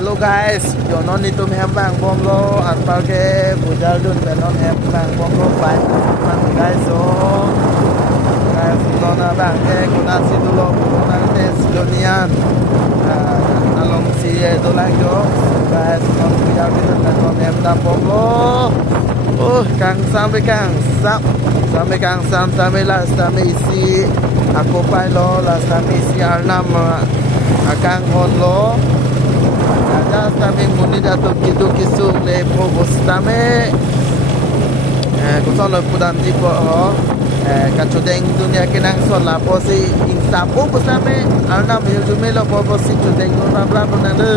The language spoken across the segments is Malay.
Hello guys, yo non itu mehem bang bom lo arpal ke bujal dun benon hem bang bom lo bang guys so guys nona bang ke kuna situ lo kuna tes dunian along si itu lagi yo guys non bujal dun benon hem bang bom lo kang sampai kang sampai lah sampai isi aku pai lo lah sampai isi arnam akang hon lo ada kami muni datuk kitu kisung le provos tame kusol pudam tipo ho kacudeng dunia kenang sol la posi insapo kusame arna mejume lo posi cudeng bla bla bla le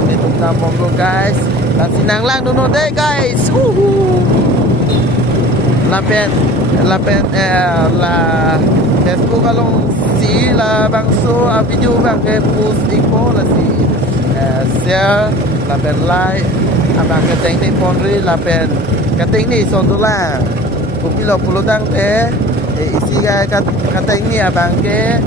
ini tentang monggo guys sinang lang dulu deh guys la Facebook kalau si la bangso a video bang ke post iko la si share la pen like abang ke teknik ponri la pen ke teknik sondola pupilo pulodang te isi ka teknik abang ke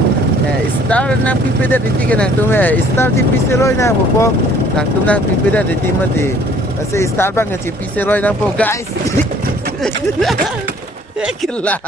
star na pipeda di tiga nang tu star di piseroi na po nang tu nang pipeda di timati se star bang ke piseroi nang po guys Kelah